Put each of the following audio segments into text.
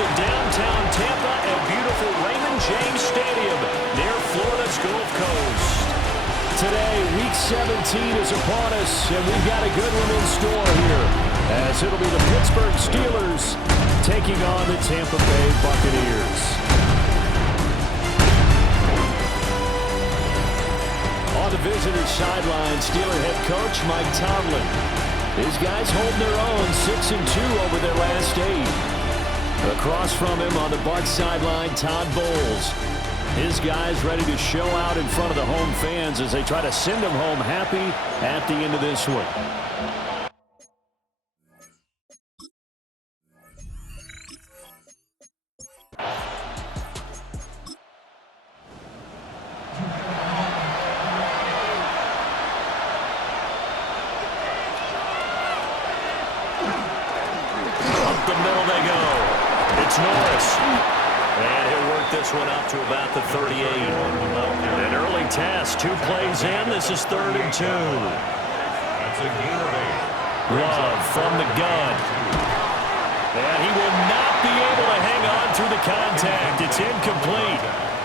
to downtown Tampa at beautiful Raymond James Stadium near Florida's Gulf Coast. Today, Week 17 is upon us, and we've got a good one in store here, as it'll be the Pittsburgh Steelers taking on the Tampa Bay Buccaneers. On the visitor's sideline, Steeler head coach Mike Tomlin. His guys holding their own 6-2 over their last 8. Across from him on the Bucs sideline, Todd Bowles. His guys ready to show out in front of the home fans as they try to send them home happy at the end of this one. Up the middle they go. It's Norris. And he'll work this one up to about the 38. An early test, 2 plays in. This is 3rd and 2. That's a gain of 8. Love from the gun. And he will not be able to hang on through the contact. It's incomplete.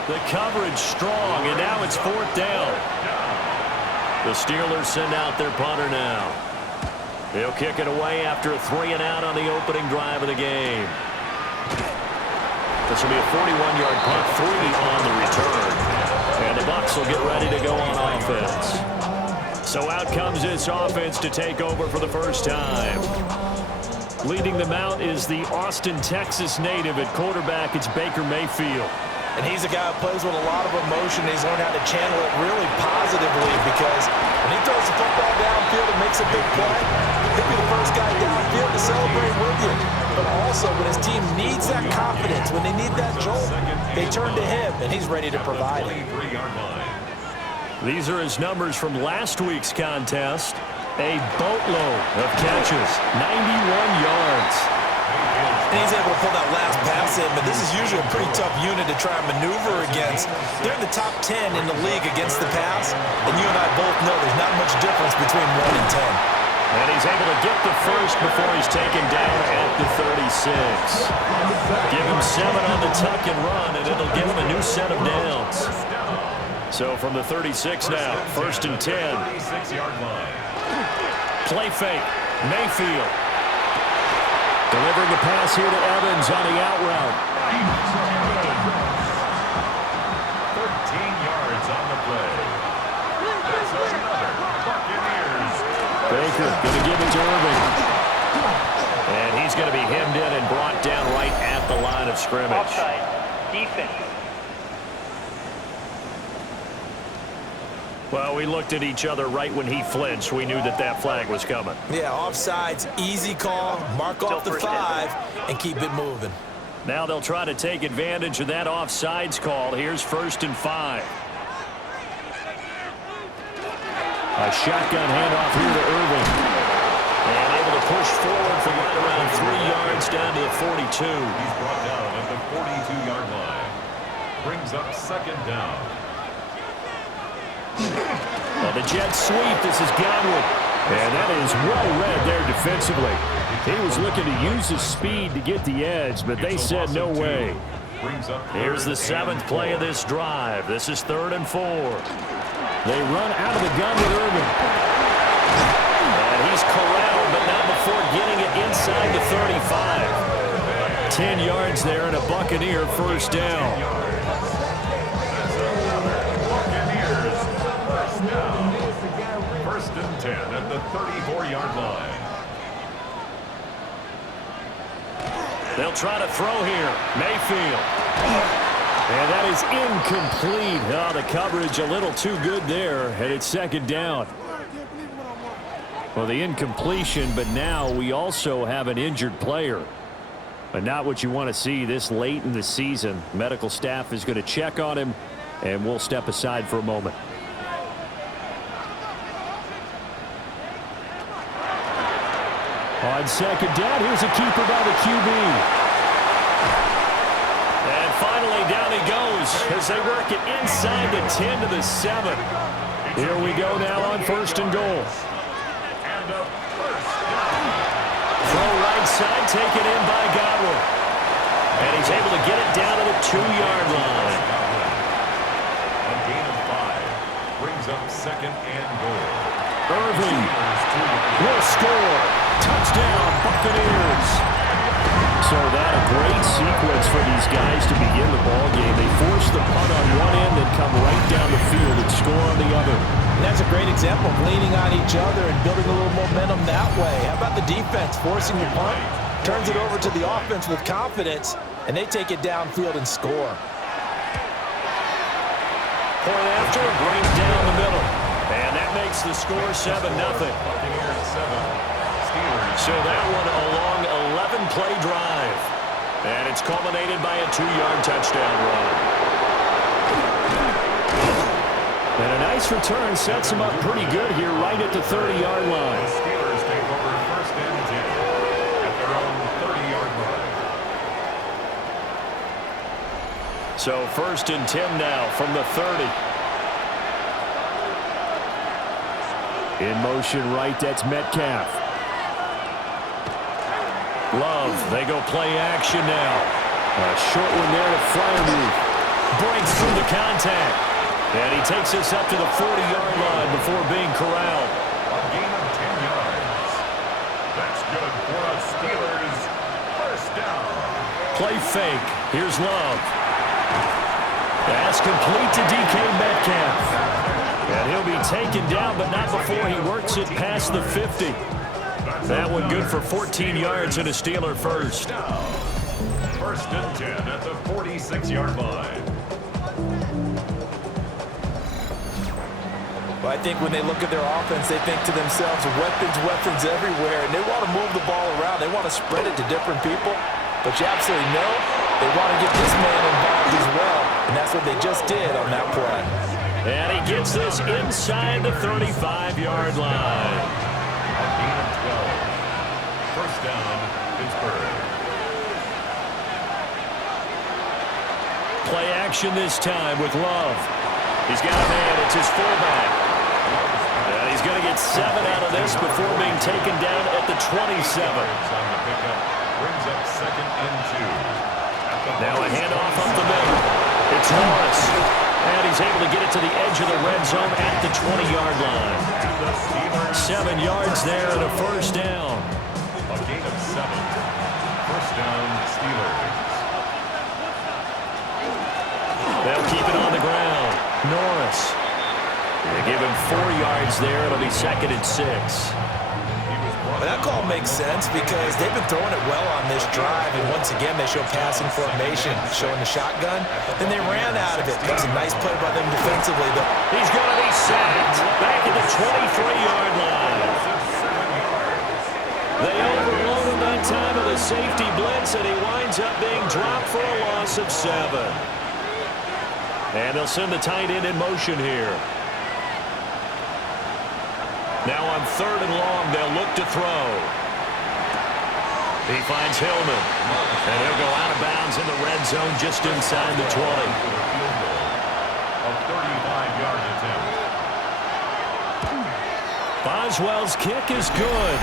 The coverage strong, and now it's 4th down. The Steelers send out their punter now. They'll kick it away after a 3-and-out on the opening drive of the game. This will be a 41-yard punt, 3 on the return. And the Bucs will get ready to go on offense. So out comes this offense to take over for the first time. Leading them out is the Austin, Texas native at quarterback. It's Baker Mayfield. And he's a guy who plays with a lot of emotion. He's learned how to channel it really positively because when he throws the football downfield and makes a big play, he'll be the first guy downfield to celebrate with you. But also, when his team needs that confidence, when they need that jolt, they turn to him, and he's ready to provide it. These are his numbers from last week's contest. A boatload of catches, 91 yards. And he's able to pull that last pass in, but this is usually a pretty tough unit to try and maneuver against. They're in the top 10 in the league against the pass, and you and I both know there's not much difference between 1 and 10. And he's able to get the first before he's taken down at the 36. Give him 7 on the tuck and run, and it'll give him a new set of downs. So from the 36 now, 1st and 10. Play fake, Mayfield. Delivering the pass here to Evans on the out route. 13 yards on the play. That's another Buccaneers. Baker going to give it to Irving. And he's going to be hemmed in and brought down right at the line of scrimmage. Offside, defense. Well, we looked at each other right when he flinched. We knew that that flag was coming. Yeah, offsides, easy call, mark off the 5, and keep it moving. Now they'll try to take advantage of that offsides call. Here's 1st and 5. A shotgun handoff here to Irving. And able to push forward from right around 3 yards down to the 42. He's brought down at the 42-yard line. Brings up 2nd down. Well, the jet sweep, this is Godwin. And that is well read there defensively. He was looking to use his speed to get the edge, but they said no way. Here's the 7th play of this drive. This is 3rd and 4. They run out of the gun with Irving. And he's corralled, but not before getting it inside the 35. 10 yards there and a Buccaneer 1st down. First and 10 at the 34-yard line. They'll try to throw here. Mayfield. And that is incomplete. Oh, the coverage a little too good there, and it's 2nd down. Well, the incompletion, but now we also have an injured player. But not what you want to see this late in the season. Medical staff is going to check on him, and we'll step aside for a moment. On 2nd down, here's a keeper by the QB. And finally, down he goes as they work it inside the 10 to the 7. Here we go now on 1st and goal. Throw right side, taken in by Godwin. And he's able to get it down to the 2-yard line. A gain of 5 brings up 2nd and goal. Irving will score. Touchdown, Buccaneers. So that a great sequence for these guys to begin the ball game. They force the punt on one end and come right down the field and score on the other. And that's a great example of leaning on each other and building a little momentum that way. How about the defense forcing the punt? Turns it over to the offense with confidence, and they take it downfield and score. Point after, right down the middle. And that makes the score 7-0. Buccaneers 7. Steelers. So that one a long 11-play drive. And it's culminated by a 2-yard touchdown run. And a nice return sets them up pretty good here right at the 30-yard line. The Steelers take over 1st and 10 at their own 30-yard line. So 1st and 10 now from the 30. In motion right, that's Metcalf. Love, they go play action now. A short one there to Freiermuth. Breaks through the contact. And he takes us up to the 40-yard line before being corralled. A gain of 10 yards. That's good for a Steelers 1st down. Play fake. Here's Love. Pass complete to DK Metcalf. And he'll be taken down, but not before he works it past the 50. That one good for 14 yards and a Steeler first. 1st and 10 at the 46-yard line. Well, I think when they look at their offense, they think to themselves, weapons everywhere, and they want to move the ball around. They want to spread it to different people, but you absolutely know they want to get this man involved as well, and that's what they just did on that play. And he gets this inside the 35-yard line. A gain of 12. 1st down, Pittsburgh. Play action this time with Love. He's got a man. It's his fullback. And he's going to get 7 out of this before being taken down at the 27. On the pickup brings up 2nd and 2. Now a handoff up the middle. It's Norris. And he's able to get it to the edge of the red zone at the 20-yard line. 7 yards there and a 1st down. A gain of 7. 1st down, Steelers. They'll keep it on the ground. Norris. They give him 4 yards there. It'll be 2nd and 6. Well, that call makes sense because they've been throwing it well on this drive, and once again they show passing formation, showing the shotgun. Then they ran out of it. That was a nice play by them defensively, though. He's going to be sacked back at the 23-yard line. They overload him that time of the safety blitz, and he winds up being dropped for a loss of 7. And they'll send the tight end in motion here. Now on 3rd and long, they'll look to throw. He finds Hillman. And he'll go out of bounds in the red zone just inside the 20. A 35-yard attempt. Boswell's kick is good.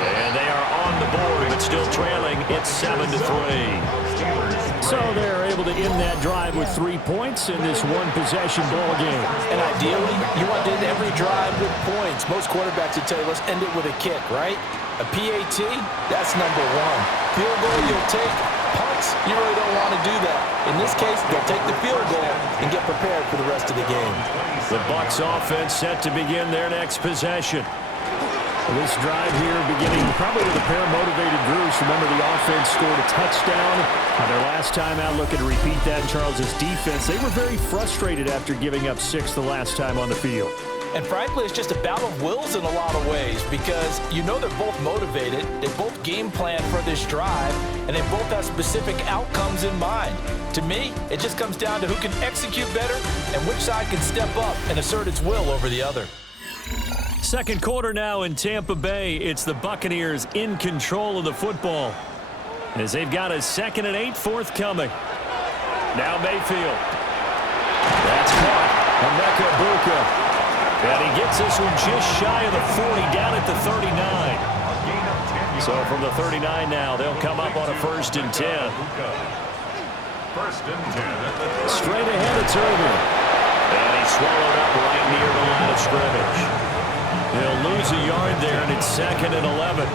And they are on the board, but still trailing. It's 7-3. So they're able to end that drive with 3 points in this one-possession ball game. And ideally, you want to end every drive with points. Most quarterbacks would tell you, let's end it with a kick, right? A PAT, that's number 1. Field goal, you'll take. Punts, you really don't want to do that. In this case, they'll take the field goal and get prepared for the rest of the game. The Bucs offense set to begin their next possession. This drive here beginning probably with a pair of motivated groups. Remember, the offense scored a touchdown their last time out. Looking to repeat that in Charles's defense. They were very frustrated after giving up 6 the last time on the field. And frankly, it's just a battle of wills in a lot of ways because you know they're both motivated, they both game plan for this drive, and they both have specific outcomes in mind. To me, it just comes down to who can execute better and which side can step up and assert its will over the other. Second quarter now in Tampa Bay. It's the Buccaneers in control of the football as they've got a 2nd and 8 forthcoming. Now Mayfield. That's caught. Emeka Buka. And he gets this one just shy of the 40, down at the 39. A gain of 10 So from the 39 now, they'll come up on a 1st and 10. 1st and 10. Straight ahead, it's over. And he's swallowed up right near the line of scrimmage. He'll lose a yard there, and it's 2nd and 11.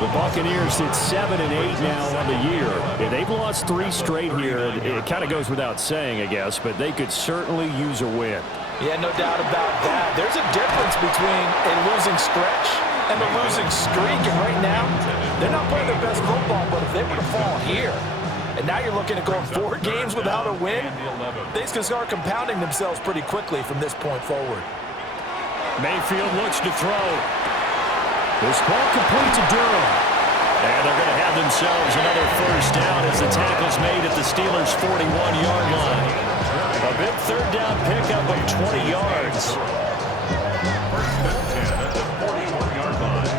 The Buccaneers sit 7 and 8 now on the year. And they've lost 3 straight here. It kind of goes without saying, I guess, but they could certainly use a win. Yeah, no doubt about that. There's a difference between a losing stretch and a losing streak. And right now, they're not playing their best football, but if they were to fall here, and now you're looking at going 4 games without a win, things can start compounding themselves pretty quickly from this point forward. Mayfield looks to throw. This ball complete to Durham. And they're going to have themselves another 1st down as the tackle's made at the Steelers' 41-yard line. A big 3rd down pickup of 20 yards. 1st and 10 at the 41-yard line.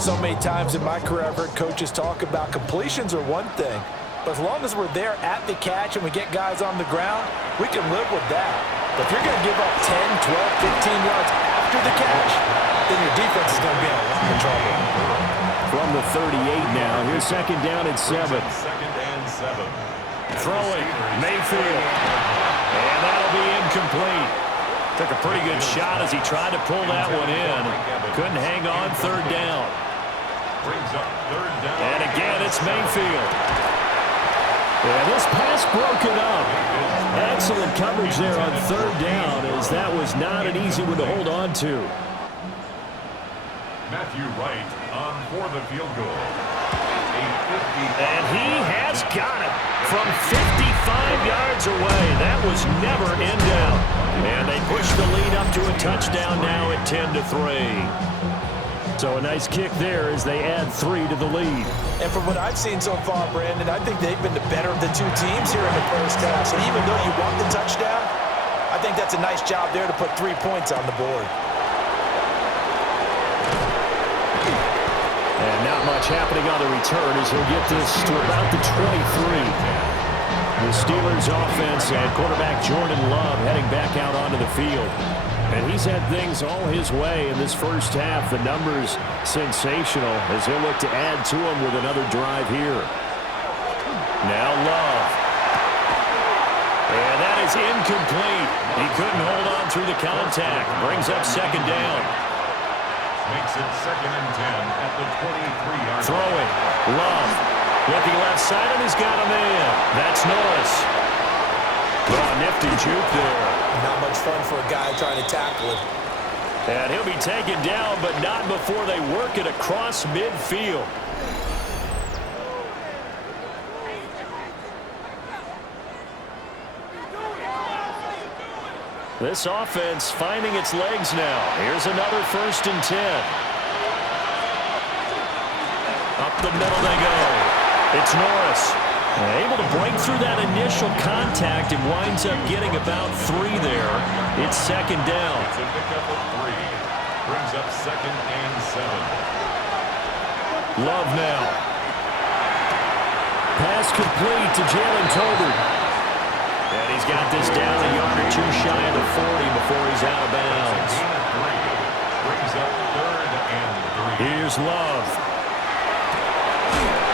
So many times in my career, I've heard coaches talk about completions are one thing, but as long as we're there at the catch and we get guys on the ground, we can live with that. But if you're going to give up 10, 12, 15 yards after the catch, then your defense is going to be in a lot of trouble. From the 38 now, here's 2nd down and 7. 2nd and 7. Throwing, Mayfield. And that'll be incomplete. Took a pretty good shot as he tried to pull that one in. Couldn't hang on 3rd down. Brings up 3rd down. And again, it's Mayfield. And this pass broken up. Excellent coverage there on 3rd down, as that was not an easy one to hold on to. Matthew Wright on for the field goal. And he has got it from 55 yards away. That was never in doubt. And they push the lead up to a touchdown now at 10-3. So a nice kick there as they add 3 to the lead. And from what I've seen so far, Brandon, I think they've been the better of the 2 teams here in the 1st half. So even though you want the touchdown, I think that's a nice job there to put 3 points on the board. And not much happening on the return as he'll get this to about the 23. The Steelers offense and quarterback Jordan Love heading back out onto the field. And he's had things all his way in this 1st half. The numbers sensational as he'll look to add to them with another drive here. Now Love. And that is incomplete. He couldn't hold on through the contact. Brings up 2nd down. Makes it 2nd and 10 at the 23-yard line. Throwing. Love. Looking left side, and he's got a man. That's Norris. Oh, nifty juke there. Not much fun for a guy trying to tackle it. And he'll be taken down, but not before they work it across midfield. This offense finding its legs now. Here's another 1st and 10. Up the middle they go. It's Norris. Able to break through that initial contact and winds up getting about 3 there. It's 2nd down. It's a pickup of 3. Brings up 2nd and 7. Love now. Pass complete to Jalen Tolbert. And he's got this down a yard or 2 shy of the 40 before he's out of bounds. Brings up 3rd and 3. Here's Love.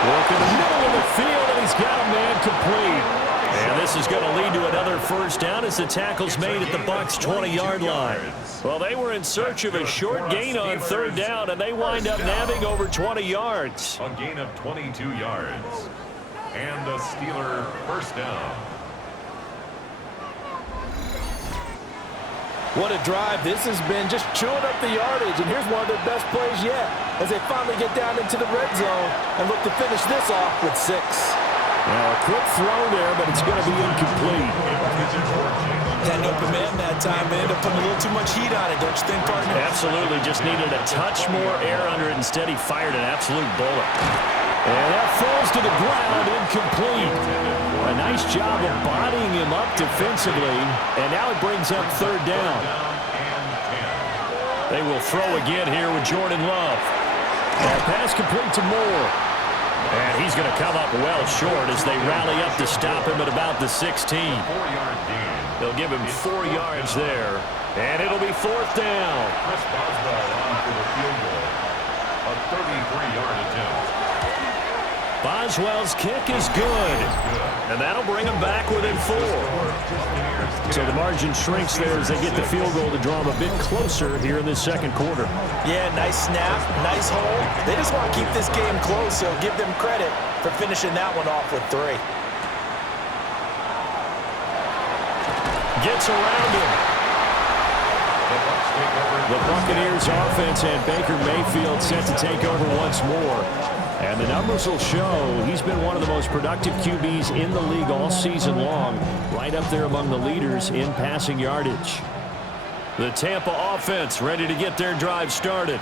Working the middle of the field, and he's got a man complete. And this is going to lead to another 1st down as the tackle's made at the Bucs' 20-yard line. Well, they were in search of a short gain on 3rd down, and they wind up nabbing over 20 yards. A gain of 22 yards. And a Steeler 1st down. What a drive this has been, just chewing up the yardage, and here's one of their best plays yet as they finally get down into the red zone and look to finish this off with 6. Now a quick throw there, but it's going to be incomplete. That open man that time, man, ended up putting a little too much heat on it, don't you think, partner? Absolutely, just needed a touch more air under it. Instead, he fired an absolute bullet. And that falls to the ground, incomplete. A nice job of bodying him up defensively, and now it brings up 3rd down. They will throw again here with Jordan Love. And pass complete to Moore. And he's going to come up well short as they rally up to stop him at about the 16. They'll give him 4 yards there, and it'll be 4th down. Chris Boswell on for the field goal. A 33-yard attempt. Boswell's kick is good, and that'll bring him back within 4. So the margin shrinks there as they get the field goal to draw them a bit closer here in this second quarter. Yeah, nice snap, nice hold. They just want to keep this game close, so give them credit for finishing that one off with 3. Gets around him. The Buccaneers offense and Baker Mayfield set to take over once more. And the numbers will show he's been one of the most productive QBs in the league all season long, right up there among the leaders in passing yardage. The Tampa offense ready to get their drive started.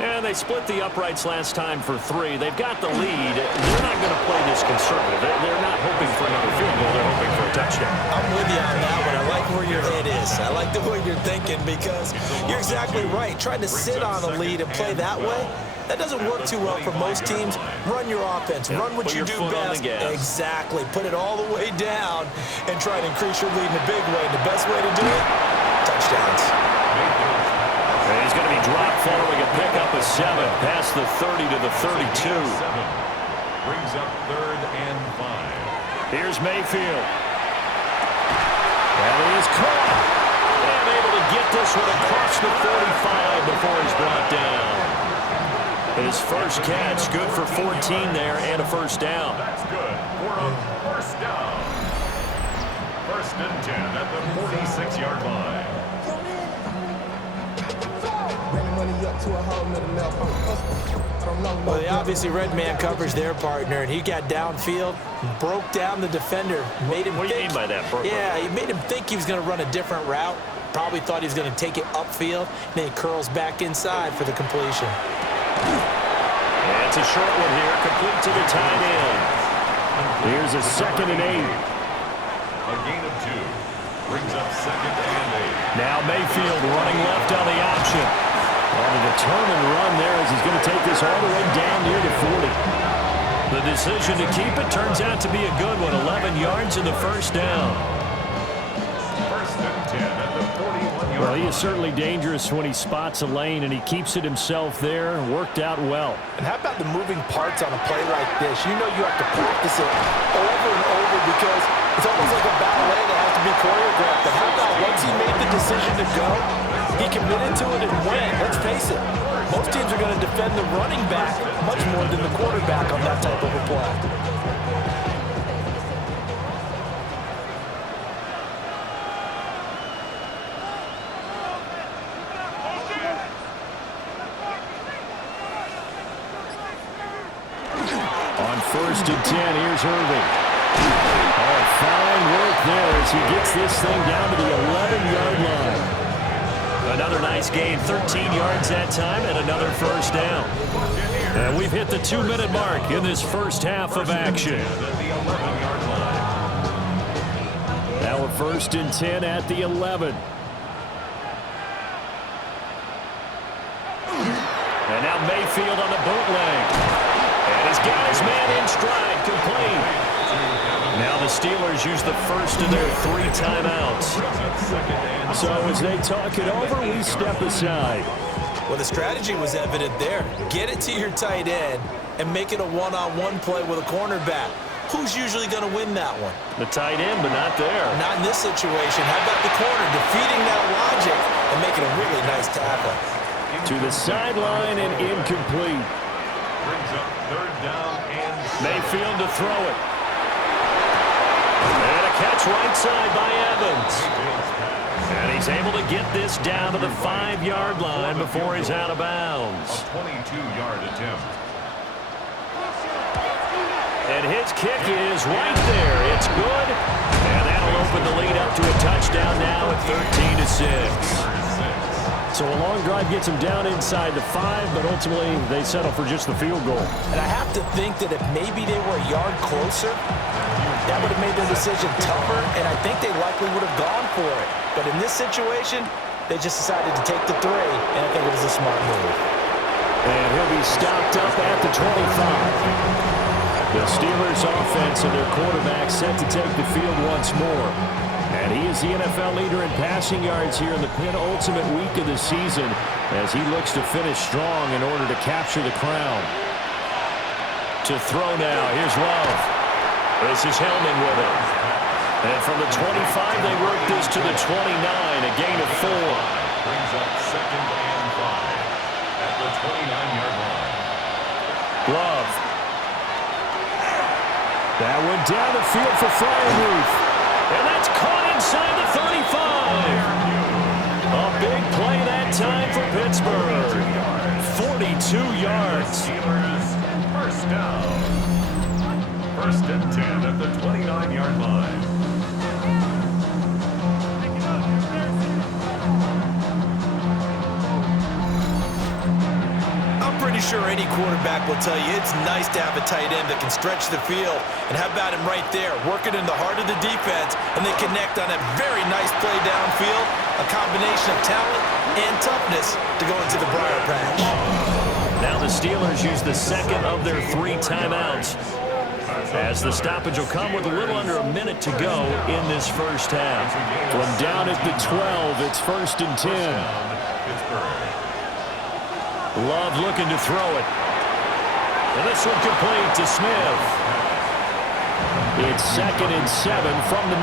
And they split the uprights last time for 3. They've got the lead. They're not going to play this conservative. They're not hoping for another field goal. They're hoping for a touchdown. I'm with you on that one. I like where your head is. I like the way you're thinking because you're exactly right. Trying to sit on a lead and play that way, that doesn't work too well for most teams. Run your offense. Run what you do best. Exactly. Put it all the way down and try to increase your lead in a big way. And the best way to do it, touchdowns. And he's going to be dropped following a pickup of 7 past the 30 to the 32. Brings up 3rd and 5. Here's Mayfield. And he is caught. And able to get this one across the 45 before he's brought down. His first catch, good for 14 there and a first down. That's good for a first down. 1st and 10 at the 46-yard line. Well, they obviously red man covers their partner, and he got downfield, broke down the defender, made him What do you mean by that? Yeah, he made him think he was going to run a different route. Probably thought he was going to take it upfield, and then he curls back inside for the completion. And it's a short one here, complete to the tight end. Here's a 2nd and 8. A gain of 2. Brings up 2nd and 8. Now Mayfield running left on the option. On a determined run there as he's going to take this all the way down near the 40. The decision to keep it turns out to be a good one. 11 yards in the first down. 1st and 10 at the 41-yard line. Well, he is certainly dangerous when he spots a lane, and he keeps it himself there. Worked out well. And how about the moving parts on a play like this? You know you have to practice it over and over because it's almost like a ballet that has to be choreographed. But how about once he made the decision to go, he committed to it and went. Let's face it, most teams are going to defend the running back much more than the quarterback on that type of a play. On 1st and 10, here's Irving. Oh, fine work there as he gets this thing down to the 11-yard line. Another nice gain, 13 yards that time, and another first down. And we've hit the 2-minute mark in this first half of action. Now a 1st and 10 at the 11. And now Mayfield on the bootleg. And he's got his man in stride, complete. Now the Steelers use the first of their 3 timeouts. So as they talk it over, we step aside. Well, the strategy was evident there. Get it to your tight end and make it a one-on-one play with a cornerback. Who's usually going to win that one? The tight end, but not there. Not in this situation. How about the corner defeating that logic and making a really nice tackle? To the sideline and incomplete. Brings up 3rd down and Mayfield to throw it. And a catch right side by Evans. And he's able to get this down to the 5-yard line before he's out of bounds. a 22-yard attempt. And his kick is right there. It's good. And that'll open the lead up to a touchdown now at 13-6. So a long drive gets him down inside the 5, but ultimately they settle for just the field goal. And I have to think that if maybe they were a yard closer, that would have made their decision tougher, and I think they likely would have gone for it. But in this situation, they just decided to take the 3, and I think it was a smart move. And he'll be stopped up at the 25. The Steelers offense and their quarterback set to take the field once more. And he is the NFL leader in passing yards here in the penultimate week of the season as he looks to finish strong in order to capture the crown. To throw now, here's Love. This is Hillman with it. And from the 25, they work this to the 29, a gain of 4. Brings up 2nd and 5 at the 29-yard line. Love. That went down the field for Freiermuth. And that's caught inside the 35. A big play that time for Pittsburgh. 42 yards. Steelers, first down. 1st and 10 at the 29-yard line. Pretty sure any quarterback will tell you it's nice to have a tight end that can stretch the field. And how about him right there, working in the heart of the defense, and they connect on a very nice play downfield, a combination of talent and toughness to go into the briar patch. Now the Steelers use the second of their 3 timeouts, as the stoppage will come with a little under a minute to go in this first half. From down at the 12, it's 1st and 10. Love looking to throw it. And this one complete to Smith. It's 2nd and 7 from the 9.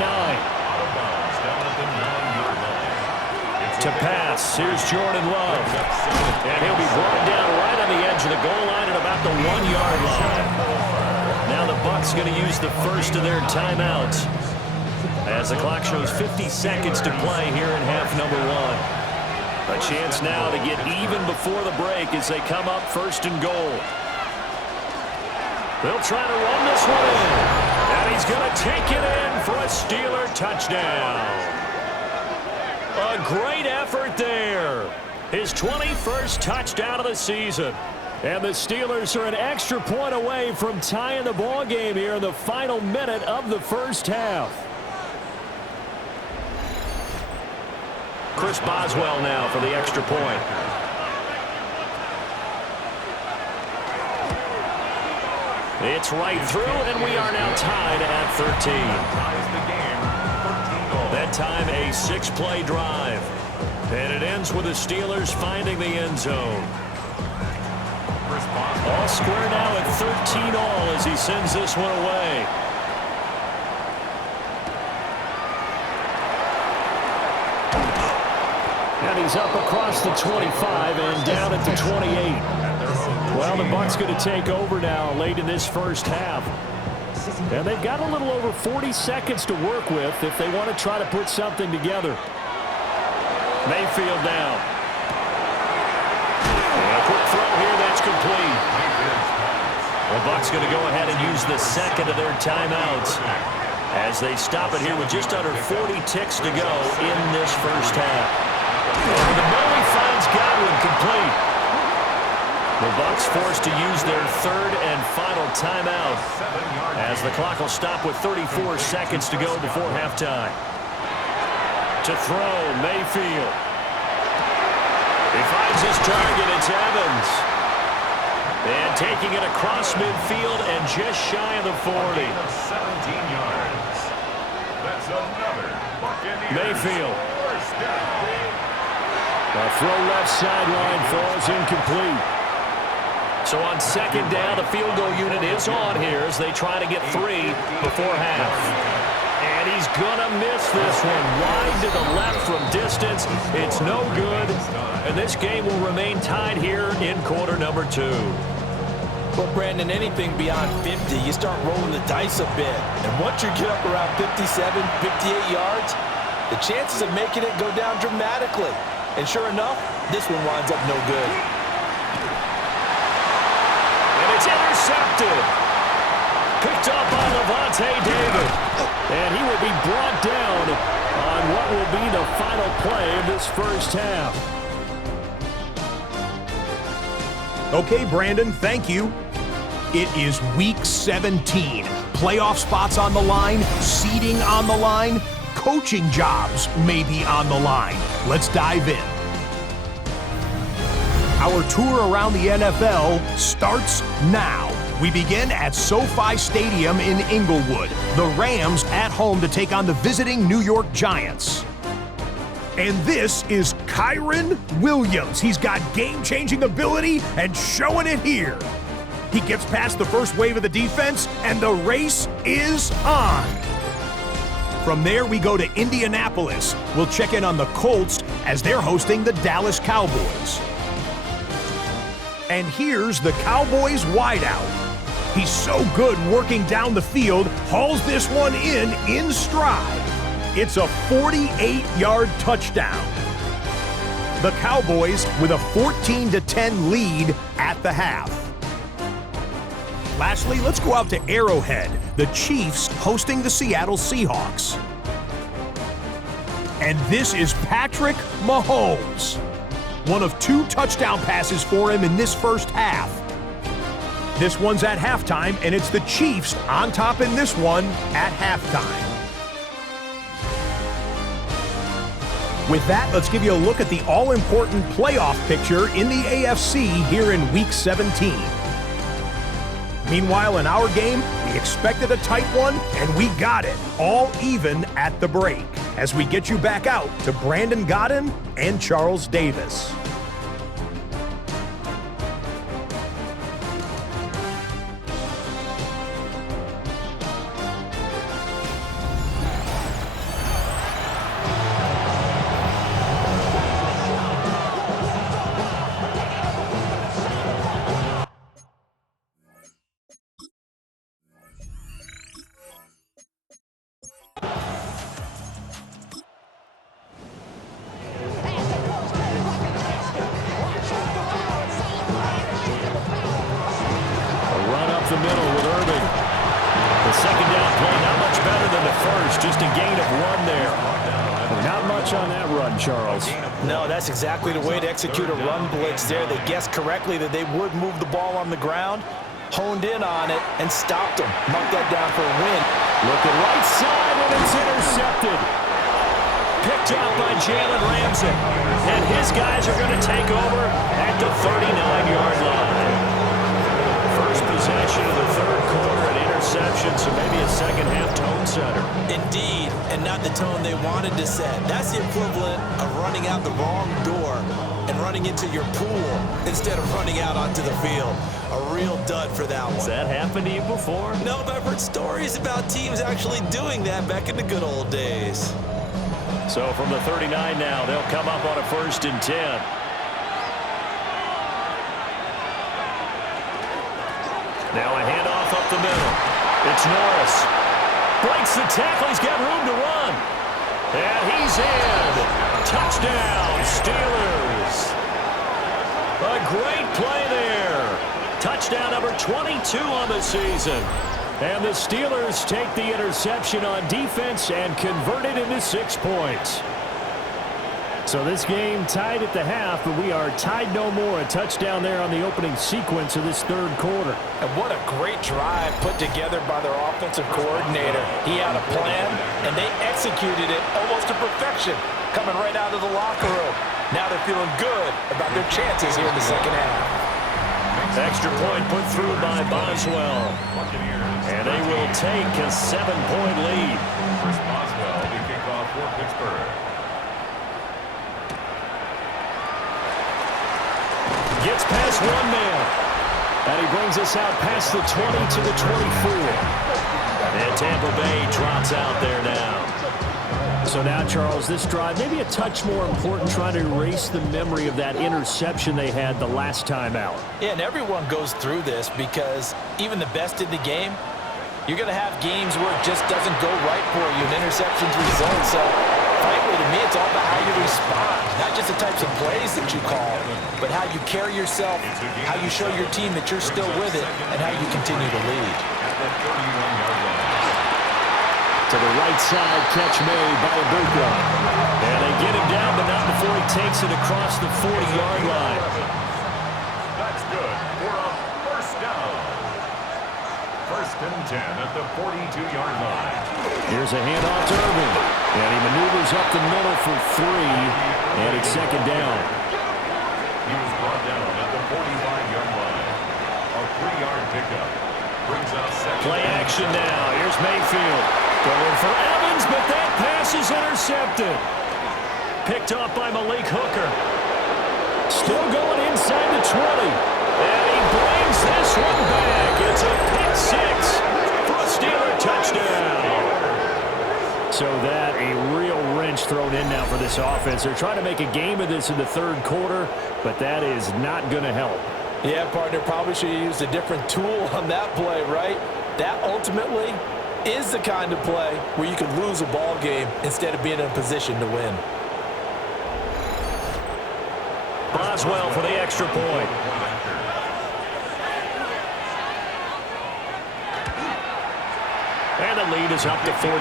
To pass, here's Jordan Love. And he'll be brought down right on the edge of the goal line at about the 1-yard line. Now the Bucs going to use the first of their timeouts, as the clock shows 50 seconds to play here in half number 1. A chance now to get even before the break as they come up 1st and goal. They'll try to run this one in. And he's going to take it in for a Steeler touchdown. A great effort there. His 21st touchdown of the season. And the Steelers are an extra point away from tying the ball game here in the final minute of the first half. Chris Boswell now for the extra point. It's right through, and we are now tied at 13. That time a 6-play drive. And it ends with the Steelers finding the end zone. All square now at 13 all as he sends this one away. And he's up across the 25 and down at the 28. Well, the Bucs going to take over now late in this first half. And they've got a little over 40 seconds to work with if they want to try to put something together. Mayfield down. And a quick throw here that's complete. The Bucs going to go ahead and use the second of their timeouts as they stop it here with just under 40 ticks to go in this first half. Over the middle, he finds Godwin complete. The Bucs forced to use their 3rd and final timeout as the clock will stop with 34 seconds to go before halftime. To throw, Mayfield. He finds his target, it's Evans. And taking it across midfield and just shy of the 40. 17 yards. That's another Buccaneers. Mayfield. First down. A throw left sideline falls incomplete. So on 2nd down, the field goal unit is on here as they try to get 3 before half. And he's going to miss this one wide to the left from distance. It's no good. And this game will remain tied here in quarter number 2. Well, Brandon, anything beyond 50, you start rolling the dice a bit. And once you get up around 57, 58 yards, the chances of making it go down dramatically. And sure enough, this one winds up no good. And it's intercepted. Picked up by Levante David. And he will be brought down on what will be the final play of this first half. Okay, Brandon, thank you. It is week 17. Playoff spots on the line, seeding on the line, coaching jobs may be on the line. Let's dive in. Our tour around the NFL starts now. We begin at SoFi Stadium in Inglewood. The Rams at home to take on the visiting New York Giants. And this is Kyren Williams. He's got game-changing ability and showing it here. He gets past the first wave of the defense, and the race is on. From there, we go to Indianapolis. We'll check in on the Colts as they're hosting the Dallas Cowboys. And here's the Cowboys wideout. He's so good working down the field, hauls this one in stride. It's a 48-yard touchdown. The Cowboys with a 14-10 lead at the half. Lastly, let's go out to Arrowhead. The Chiefs hosting the Seattle Seahawks. And this is Patrick Mahomes. One of 2 touchdown passes for him in this first half. This one's at halftime, and it's the Chiefs on top in this one at halftime. With that, let's give you a look at the all-important playoff picture in the AFC here in Week 17. Meanwhile, in our game, we expected a tight one, and we got it, all even at the break, as we get you back out to Brandon Godden and Charles Davis. The middle with Irving. The second down play not much better than the first, just a gain of 1 there. Not much on that run, Charles. No, that's exactly the way to execute a run blitz there. They guessed correctly that they would move the ball on the ground, honed in on it, and stopped them. Marked that down for a win. Looking right side, and it's intercepted. Picked up by Jalen Ramsey. And his guys are going to take over at the 39-yard line. First possession of the third quarter, an interception, so maybe a second-half tone setter. Indeed, and not the tone they wanted to set. That's the equivalent of running out the wrong door and running into your pool instead of running out onto the field. A real dud for that one. Has that happened to you before? No, but I've heard stories about teams actually doing that back in the good old days. So from the 39 now, they'll come up on a 1st and 10. Now a handoff up the middle. It's Norris. Breaks the tackle. He's got room to run. And he's in. Touchdown, Steelers. A great play there. Touchdown number 22 on the season. And the Steelers take the interception on defense and convert it into 6 points. So this game tied at the half, but we are tied no more. A touchdown there on the opening sequence of this third quarter. And what a great drive put together by their offensive coordinator. He had a plan, and they executed it almost to perfection, coming right out of the locker room. Now they're feeling good about their chances here in the second half. Extra point put through by Boswell. And they will take a 7-point lead. Chris Boswell to kick off for Pittsburgh. Gets past 1 man. And he brings us out past the 20 to the 24. And Tampa Bay trots out there now. So now, Charles, this drive, maybe a touch more important, trying to erase the memory of that interception they had the last time out. Yeah, and everyone goes through this because even the best in the game, you're going to have games where it just doesn't go right for you, and interceptions result. So, frankly, to me, it's all about how you respond, not just the types of plays that you call, but how you carry yourself, how you show your team that you're still with it, and how you continue to lead. To the right side, catch made by Ibuka. And they get him down, but not before he takes it across the 40-yard line. That's good for a first down. 1st and 10 at the 42-yard line. Here's a handoff to Irving. And he maneuvers up the middle for 3. And it's 2nd down. He was brought down at the 45-yard line. A 3-yard pickup brings us second. Play action now. Here's Mayfield. Going for Evans, but that pass is intercepted. Picked off by Malik Hooker. Still going inside the 20. And he brings this one back. It's a pick six for a Steeler touchdown. So that a real wrench thrown in now for this offense. They're trying to make a game of this in the third quarter, but that is not going to help. Yeah, partner, probably should have used a different tool on that play, right? That ultimately is the kind of play where you can lose a ball game instead of being in a position to win. Boswell for the extra point. And the lead is up to 14.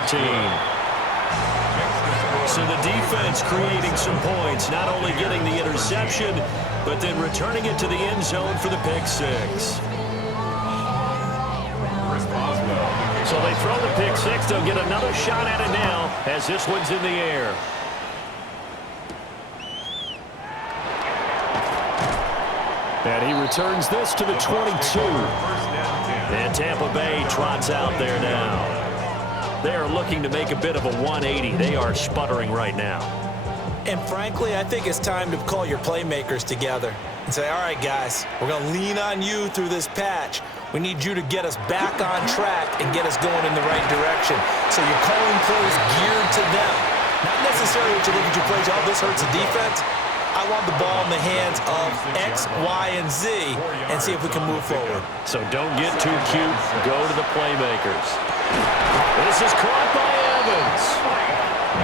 So the defense creating some points, not only getting the interception, but then returning it to the end zone for the pick six. So they throw the pick six. They'll get another shot at it now as this one's in the air. And he returns this to the 22. And Tampa Bay trots out there now. They are looking to make a bit of a 180. They are sputtering right now. And frankly, I think it's time to call your playmakers together and say, all right, guys, we're going to lean on you through this patch. We need you to get us back on track and get us going in the right direction. So you're calling plays geared to them. Not necessarily what you look at your plays, oh, this hurts the defense. I want the ball in the hands of X, Y, and Z and see if we can move forward. So don't get too cute. Go to the playmakers. This is caught by Evans.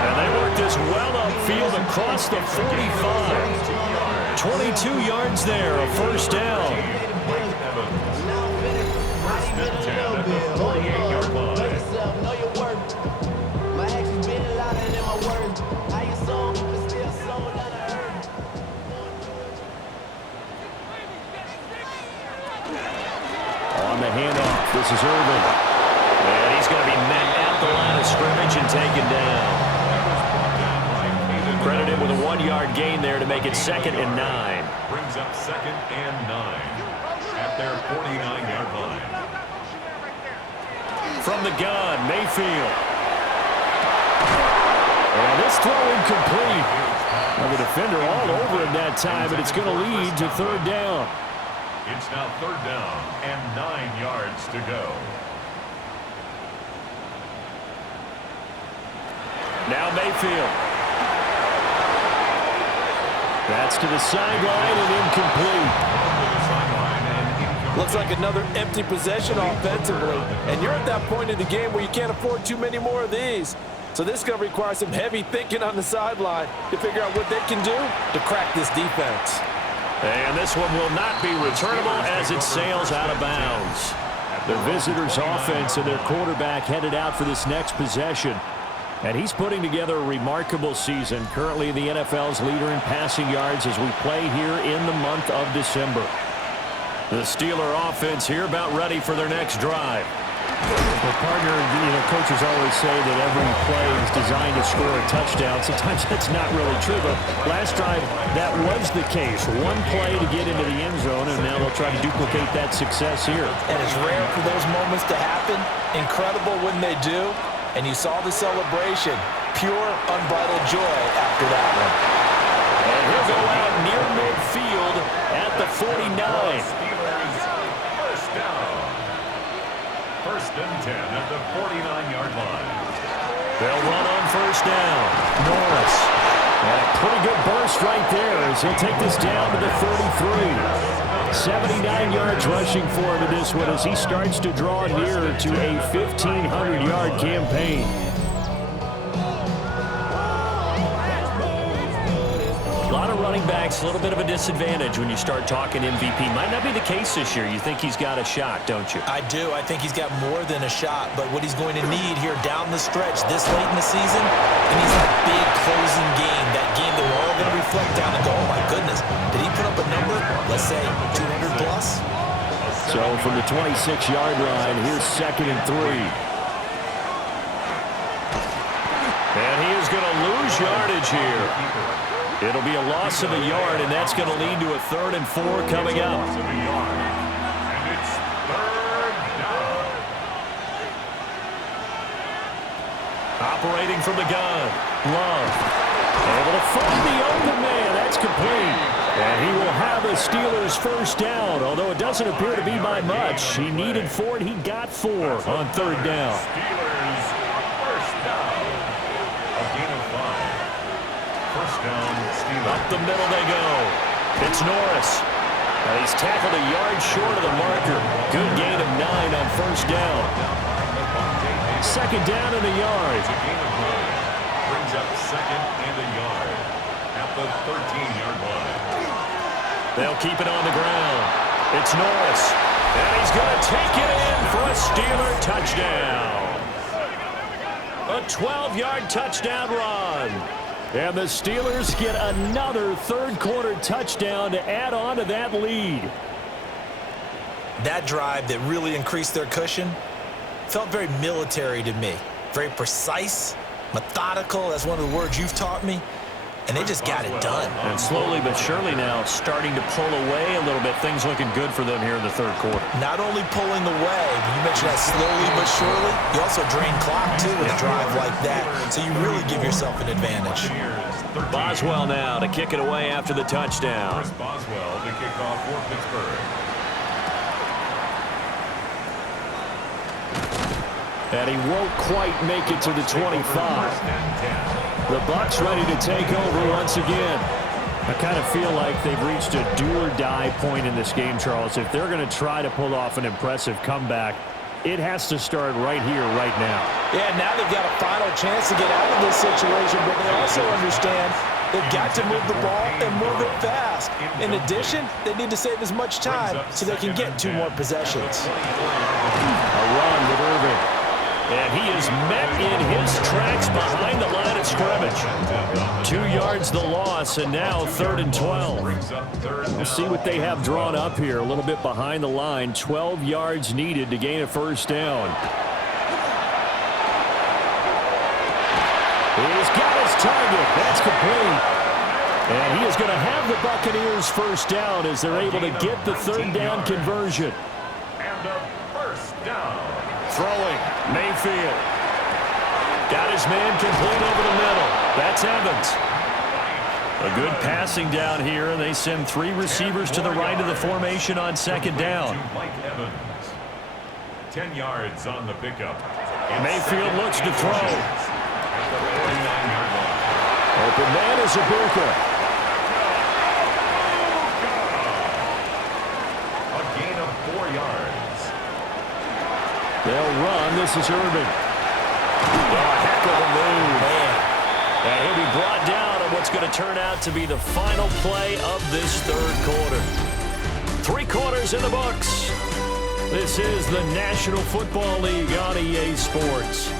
And they work this well upfield across the 45. 22 yards there, a first down. First and 10 at the 48-yard line. On the handoff, this is Irvin. And he's going to be met at the line of scrimmage and taken down. Credited with a 1-yard gain there to make it 2nd and 9. Brings up 2nd and 9 at their 49-yard line. From the gun, Mayfield. And this throw incomplete. Well, the defender all over him that time, and it's going to lead to 3rd down. It's now 3rd down and 9 yards to go. Now Mayfield. That's to the sideline and incomplete. Looks like another empty possession offensively. And you're at that point in the game where you can't afford too many more of these. So this is going to require some heavy thinking on the sideline to figure out what they can do to crack this defense. And this one will not be returnable as it sails out of bounds. The visitors' offense and their quarterback headed out for this next possession. And he's putting together a remarkable season, currently the NFL's leader in passing yards as we play here in the month of December. The Steeler offense here about ready for their next drive. Well, partner, coaches always say that every play is designed to score a touchdown. Sometimes that's not really true, but last drive, that was the case. One play to get into the end zone, and now they'll try to duplicate that success here. And it's rare for those moments to happen. Incredible when they do. And you saw the celebration. Pure, unbridled joy after that one. And he'll go out near midfield at the 49. Steelers first down. 1st and 10 at the 49-yard line. They'll run on 1st down. Norris. And a pretty good burst right there as he'll take this down to the 33. 79 yards rushing for him in this one as he starts to draw nearer to a 1,500-yard campaign. A lot of running backs, a little bit of a disadvantage when you start talking MVP. Might not be the case this year. You think he's got a shot, don't you? I do. I think he's got more than a shot. But what he's going to need here down the stretch this late in the season, and he's that big closing game, that game that we're all going to reflect on and go, oh, my goodness, did he put up a number, let's say, 200 plus? So from the 26-yard line, here's 2nd and 3. And he is going to lose yardage here. It'll be a loss of a yard, and that's going to lead to a 3rd and 4 coming up. And it's 3rd down. Operating from the gun. Love. Able to find the open man. That's complete. And he will have a Steelers first down, although it doesn't appear to be by much. He needed 4, and he got 4 on 3rd down. Steelers first down. A gain of 5. First down, Steelers. Up the middle they go. It's Norris. And he's tackled a yard short of the marker. Good gain of 9 on first down. 2nd down and a yard. It's a gain of 9. Brings up 2nd and a yard at the 13-yard line. They'll keep it on the ground. It's Norris. And he's going to take it in for a Steeler touchdown. A 12-yard touchdown run. And the Steelers get another 3rd quarter touchdown to add on to that lead. That drive that really increased their cushion felt very military to me. Very precise, methodical, that's one of the words you've taught me. And they just got it done. And slowly but surely now starting to pull away a little bit. Things looking good for them here in the 3rd quarter. Not only pulling away, but you mentioned that slowly but surely. You also drain clock, too, with a drive like that. So you really give yourself an advantage. Boswell now to kick it away after the touchdown. Chris Boswell to kick off for Pittsburgh. And he won't quite make it to the 25. The Bucs ready to take over once again. I kind of feel like they've reached a do-or-die point in this game, Charles. If they're going to try to pull off an impressive comeback, it has to start right here, right now. Yeah, now they've got a final chance to get out of this situation, but they also understand they've got to move the ball and move it fast. In addition, they need to save as much time so they can get 2 more possessions. A run with Irving. And he is met in his tracks behind the line of scrimmage. 2 yards the loss, and now 3rd and 12. We'll see what they have drawn up here. A little bit behind the line. 12 yards needed to gain a first down. He's got his target. That's complete. And he is going to have the Buccaneers first down as they're able to get the 3rd down conversion. And a first down. Throwing, Mayfield. Got his man complete over the middle. That's Evans. A good passing down here, and they send 3 receivers to the right of the formation on 2nd down. Mike Evans. 10 yards on the pickup. Mayfield looks to throw. At the 49-yard line. Open man is Ibuka. A gain of 4 yards. They'll run. This is Irving. Oh, heck of a move. Man. And he'll be brought down on what's going to turn out to be the final play of this 3rd quarter. 3 quarters in the books. This is the National Football League on EA Sports.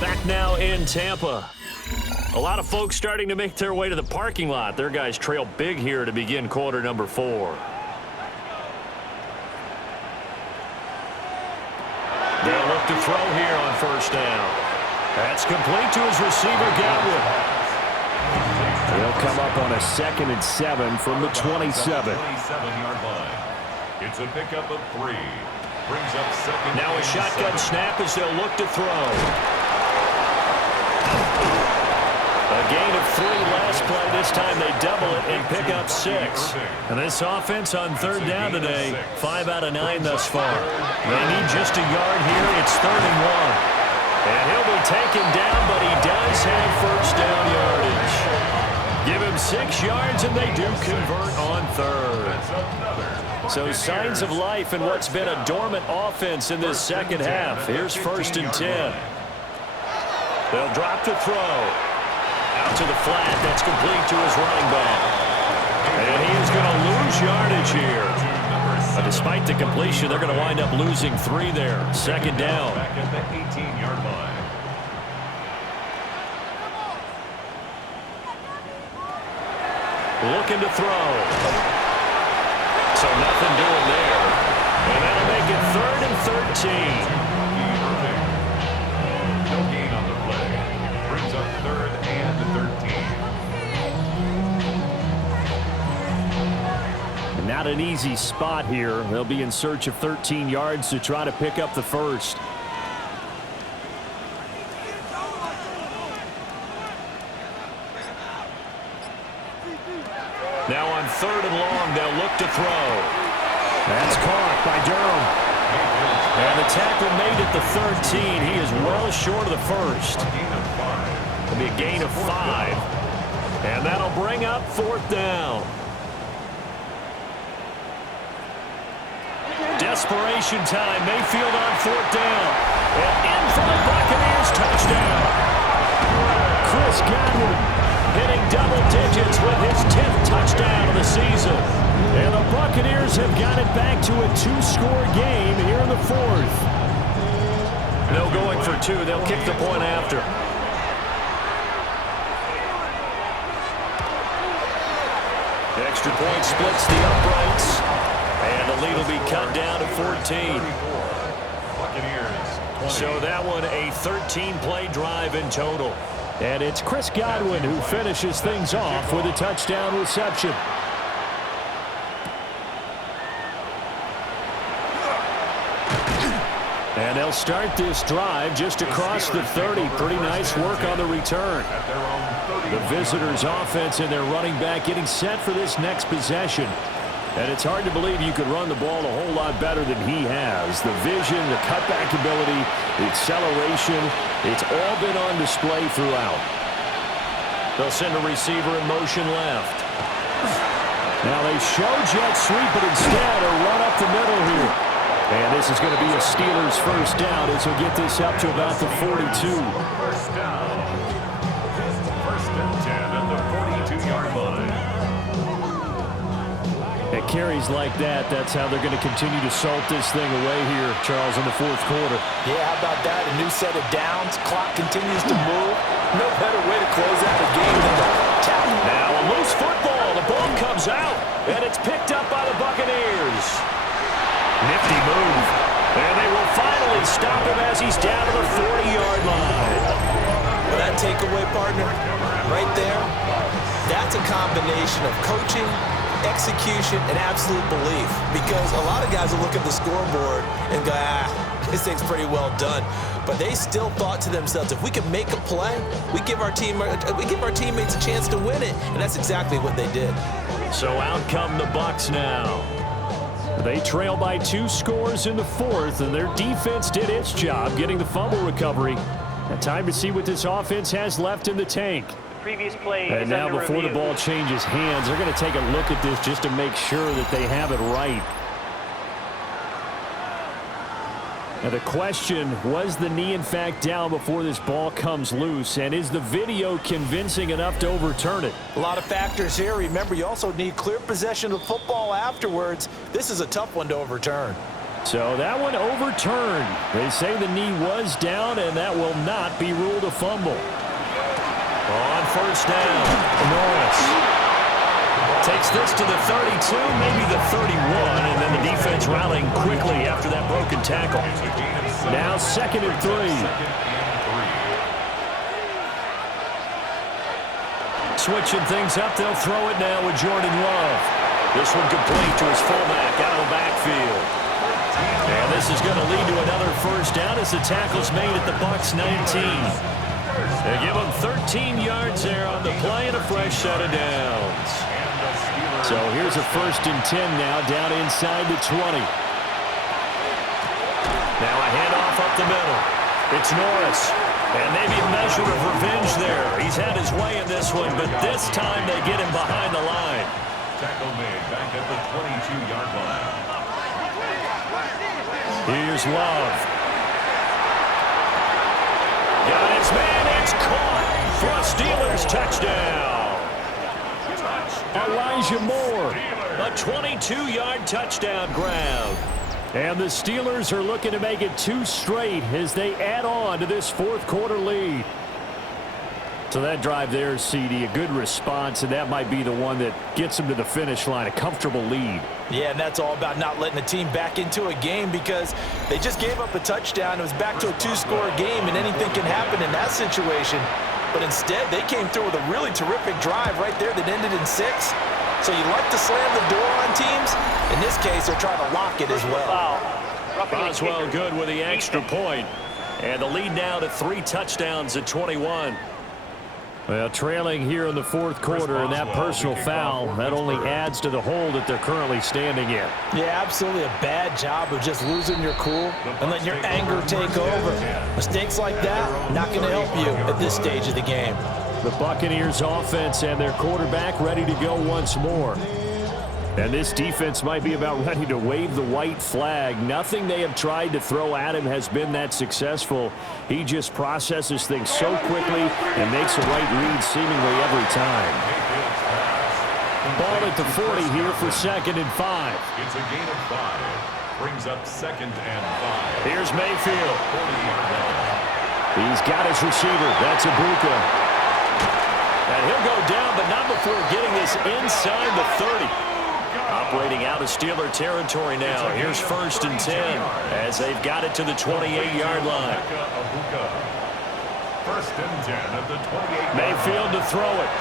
Back now in Tampa. A lot of folks starting to make their way to the parking lot. Their guys trail big here to begin quarter number 4. They'll look to throw here on first down. That's complete to his receiver, Godwin. They'll come up on a 2nd and 7 from the 27. 27-yard line. It's a pickup of 3. Brings up 2nd. Now a shotgun snap as they'll look to throw. A gain of 3 last play. This time they double it and pick up 6. And this offense on 3rd down today, 5 out of 9 thus far. They need just a yard here. It's 3rd and 1. And he'll be taken down, but he does have first down yardage. Give him 6 yards, and they do convert on 3rd. So signs of life in what's been a dormant offense in this 2nd half. Here's 1st and 10. They'll drop to throw. Out to the flat. That's complete to his running back. And he is going to lose yardage here. But despite the completion, they're going to wind up losing 3 there. 2nd down. Back at the 18-yard line. Looking to throw. 13. No gain on the play. Brings up 3rd and 13. And not an easy spot here. They'll be in search of 13 yards to try to pick up the first. Now on 3rd and long, they'll look to throw. That's caught by Durham. And the tackle made at the 13. He is well short of the first. It'll be a gain of 5. And that'll bring up 4th down. Desperation time. Mayfield on 4th down. And in for the Buccaneers touchdown. Chris Godwin hitting double digits with his 10th touchdown of the season. And the Buccaneers have got it back to a 2-score game here in the 4th. No going for 2. They'll kick the point after. The extra point splits the uprights. And the lead will be cut down to 14. So that one a 13-play drive in total. And it's Chris Godwin who finishes things off with a touchdown reception. And they'll start this drive just across the 30. Pretty nice work on the return. The visitors' offense and their running back getting set for this next possession. And it's hard to believe you could run the ball a whole lot better than he has. The vision, the cutback ability, the acceleration, it's all been on display throughout. They'll send a receiver in motion left. Now they show jet sweep, but instead a run up the middle here. And this is going to be a Steelers first down as he'll get this up to about the 42. First down. 1st and 10 at the 42-yard line. At carries like that, that's how they're going to continue to salt this thing away here, Charles, in the 4th quarter. Yeah, how about that? A new set of downs. Clock continues to move. No better way to close out a game than to tackle. Now a loose football. The ball comes out, and it's picked up by the Buccaneers. Nifty move. And they will finally stop him as he's down to the 40-yard line. Well, that takeaway, partner, right there, that's a combination of coaching, execution, and absolute belief. Because a lot of guys will look at the scoreboard and go, this thing's pretty well done. But they still thought to themselves, if we can make a play, we give our teammates a chance to win it. And that's exactly what they did. So out come the Bucs now. They trail by 2 scores in the 4th, and their defense did its job getting the fumble recovery. Now time to see what this offense has left in the tank. Previous play and now before review. The ball changes hands, they're going to take a look at this just to make sure that they have it right. Now the question, was the knee in fact down before this ball comes loose, and is the video convincing enough to overturn it? A lot of factors here. Remember, you also need clear possession of football afterwards. This is a tough one to overturn. So that one overturned. They say the knee was down, and that will not be ruled a fumble. On 1st down, Norris takes this to the 32, maybe the 31, and then the defense rallying quickly after that broken tackle. Now 2nd and 3. Switching things up, they'll throw it now with Jordan Love. This one complete to his fullback out of the backfield. And this is going to lead to another first down as the tackle's made at the Bucs 19. They give them 13 yards there on the play and a fresh set of downs. So here's a 1st and 10 now down inside the 20. Now a handoff up the middle. It's Norris. And maybe a measure of revenge there. He's had his way in this one, but this time they get him behind the line. Tackle made back at the 22-yard line. Here's Love. Got his man. It's caught for a Steelers touchdown. Elijah Moore, a 22-yard touchdown grab. And the Steelers are looking to make it 2 straight as they add on to this 4th quarter lead. So that drive there, CD, a good response, and that might be the one that gets them to the finish line, a comfortable lead. Yeah, and that's all about not letting the team back into a game because they just gave up a touchdown. It was back to a two-score game, and anything can happen in that situation. But instead, they came through with a really terrific drive right there that ended in 6. So you like to slam the door on teams. In this case, they're trying to lock it as well. Boswell good with the extra point. And the lead now to 3 touchdowns at 21. Well, trailing here in the fourth quarter, and that personal foul, that only adds to the hole that they're currently standing in. Yeah, absolutely a bad job of just losing your cool and letting your anger take over. Mistakes like that, not going to help you at this stage of the game. The Buccaneers offense and their quarterback ready to go once more. And this defense might be about ready to wave the white flag. Nothing they have tried to throw at him has been that successful. He just processes things so quickly and makes the right read seemingly every time. Ball at the 40 here for 2nd and 5. It's a gain of 5. Brings up 2nd and 5. Here's Mayfield. He's got his receiver. That's Ibuka. And he'll go down, but not before getting this inside the 30. Operating out of Steeler territory now. Here's 1st and 10 as they've got it to the 28-yard line. 1st and 10 at the 28. Mayfield to throw it.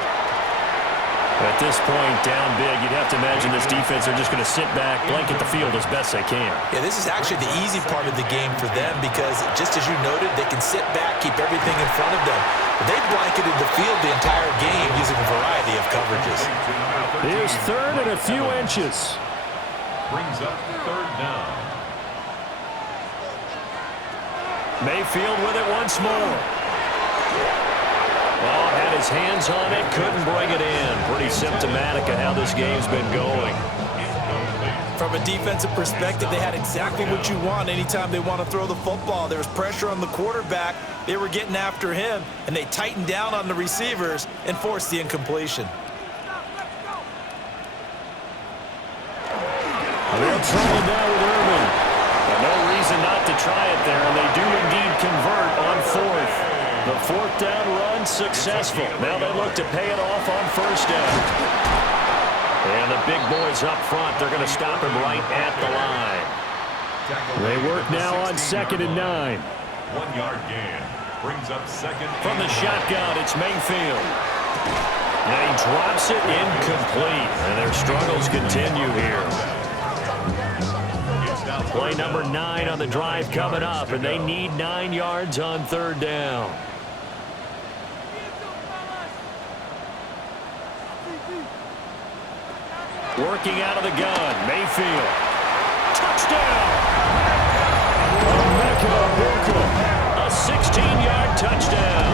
At this point, down big, you'd have to imagine this defense are just going to sit back, blanket the field as best they can. Yeah, this is actually the easy part of the game for them because, just as you noted, they can sit back, keep everything in front of them. But they've blanketed the field the entire game using a variety of coverages. Here's 3rd and a few inches. Brings up 3rd down. Mayfield with it once more. Oh, had his hands on it, couldn't bring it in. Pretty symptomatic of how this game's been going. From a defensive perspective, they had exactly what you want anytime they want to throw the football. There was pressure on the quarterback. They were getting after him, and they tightened down on the receivers and forced the incompletion. They'll try it now with Irvin. No reason not to try it there, and they do indeed convert on 4th. The 4th down run successful. Now they look to pay it off on 1st down. And the big boys up front, they're going to stop him right at the line. They work now on 2nd and 9. 1-yard gain. Brings up 2nd. From the shotgun, it's Mayfield. And he drops it incomplete. And their struggles continue here. Play number 9 on the drive coming up, and they need 9 yards on 3rd down. Working out of the gun, Mayfield. Touchdown! A 16-yard touchdown.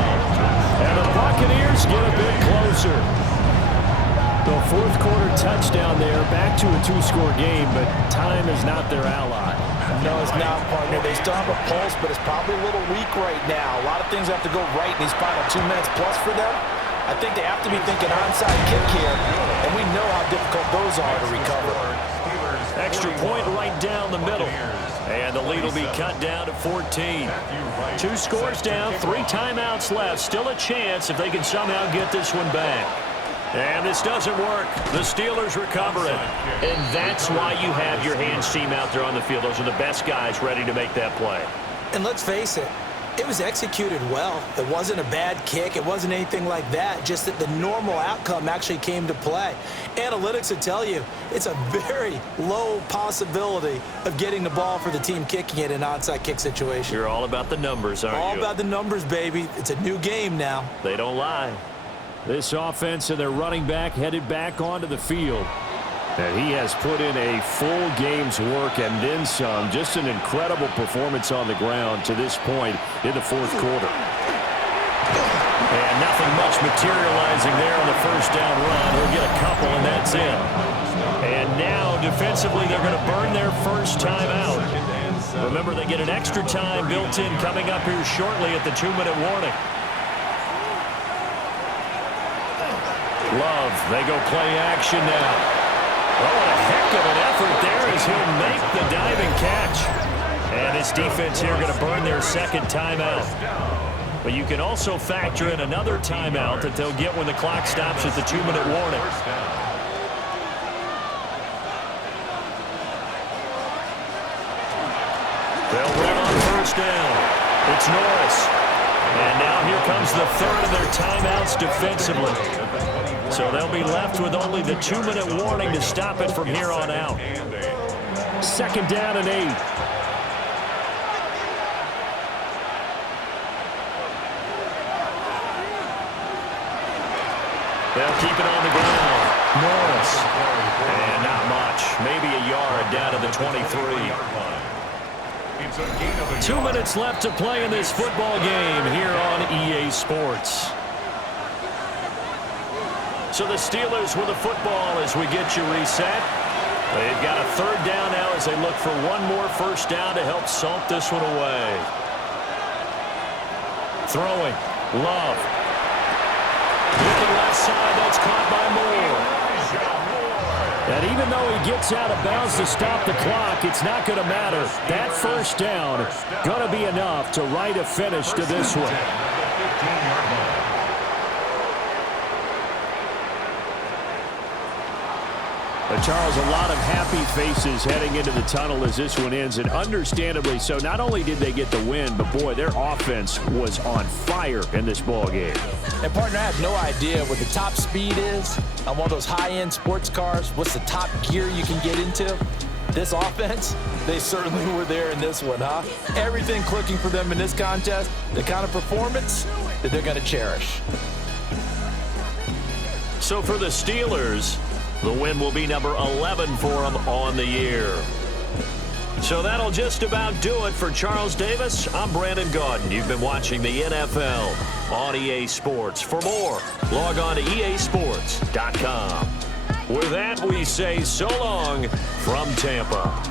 And the Buccaneers get a bit closer. The 4th quarter touchdown there, back to a 2-score game, but time is not their ally. No, it's not, partner. They still have a pulse, but it's probably a little weak right now. A lot of things have to go right in these final 2 minutes plus for them. I think they have to be thinking onside kick here, and we know how difficult those are to recover. Extra point right down the middle. And the lead will be cut down to 14. 2 scores down, 3 timeouts left. Still a chance if they can somehow get this one back. And this doesn't work. The Steelers recover it. And that's why you have your hands team out there on the field. Those are the best guys ready to make that play. And let's face it, it was executed well. It wasn't a bad kick. It wasn't anything like that. Just that the normal outcome actually came to play. Analytics will tell you it's a very low possibility of getting the ball for the team kicking it in an onside kick situation. You're all about the numbers, aren't you? All about the numbers, baby. It's a new game now. They don't lie. This offense and their running back headed back onto the field. And he has put in a full game's work and then some. Just an incredible performance on the ground to this point in the 4th quarter. And nothing much materializing there on the 1st down run. He'll get a couple, and that's it. And now, defensively, they're going to burn their first time out. Remember, they get an extra time built in coming up here shortly at the 2-minute warning. Love, they go play action now. Oh, what a heck of an effort there as he'll make the diving catch. And his defense here going to burn their 2nd timeout. But you can also factor in another timeout that they'll get when the clock stops at the 2-minute warning. They'll run on first down. It's Norris. And now here comes the third of their timeouts defensively. So they'll be left with only the 2-minute warning to stop it from here on out. 2nd down and 8. They'll keep it on the ground. Norris. And not much. Maybe a yard down to the 23. 2 minutes left to play in this football game here on EA Sports. So the Steelers with the football as we get you reset. They've got a 3rd down now as they look for one more first down to help salt this one away. Throwing. Love. Looking left side. That's caught by Moore. And even though he gets out of bounds to stop the clock, it's not going to matter. That first down going to be enough to write a finish to this one. But Charles, a lot of happy faces heading into the tunnel as this one ends, and understandably so. Not only did they get the win, but boy, their offense was on fire in this ball game. And partner, I have no idea what the top speed is on one of those high-end sports cars. What's the top gear you can get into? This offense, they certainly were there in this one, huh? Everything clicking for them in this contest, the kind of performance that they're going to cherish. So for the Steelers, the win will be number 11 for them on the year. So that'll just about do it for Charles Davis. I'm Brandon Gaudin. You've been watching the NFL on EA Sports. For more, log on to easports.com. With that, we say so long from Tampa.